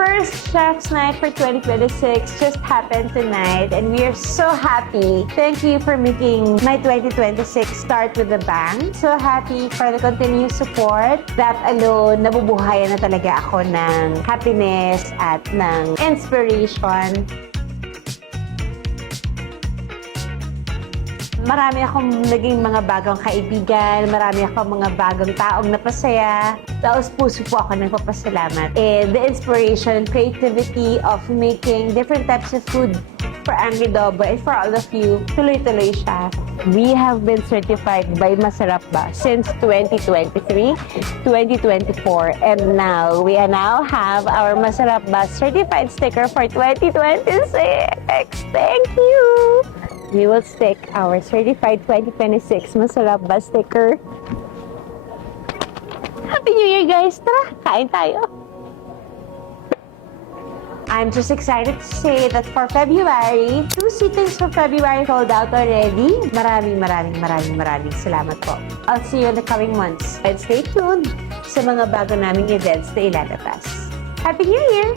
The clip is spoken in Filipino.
first Chef's Night for 2026 just happened tonight and we are so happy. Thank you for making my 2026 start with a bang. So happy for the continued support. That alone, nabubuhayan na talaga ako ng happiness at ng inspiration. Marami akong naging mga bagong kaibigan, marami akong mga bagong taong napasaya. Taos puso po ako nagpapasalamat. And the inspiration, creativity of making different types of food for Angry Dobo and for all of you, tuloy-tuloy siya. We have been certified by Masarap Ba since 2023, 2024, and now we now have our Masarap Ba certified sticker for 2026. Thank you! We will stick our certified 2026 Masarap Ba sticker. Happy New Year, guys! Tara, kain tayo! I'm just excited to say that for February, 2 sittings for February sold out already. Maraming salamat po. I'll see you in the coming months. And stay tuned sa mga bago naming events na ilalabas. Happy New Year!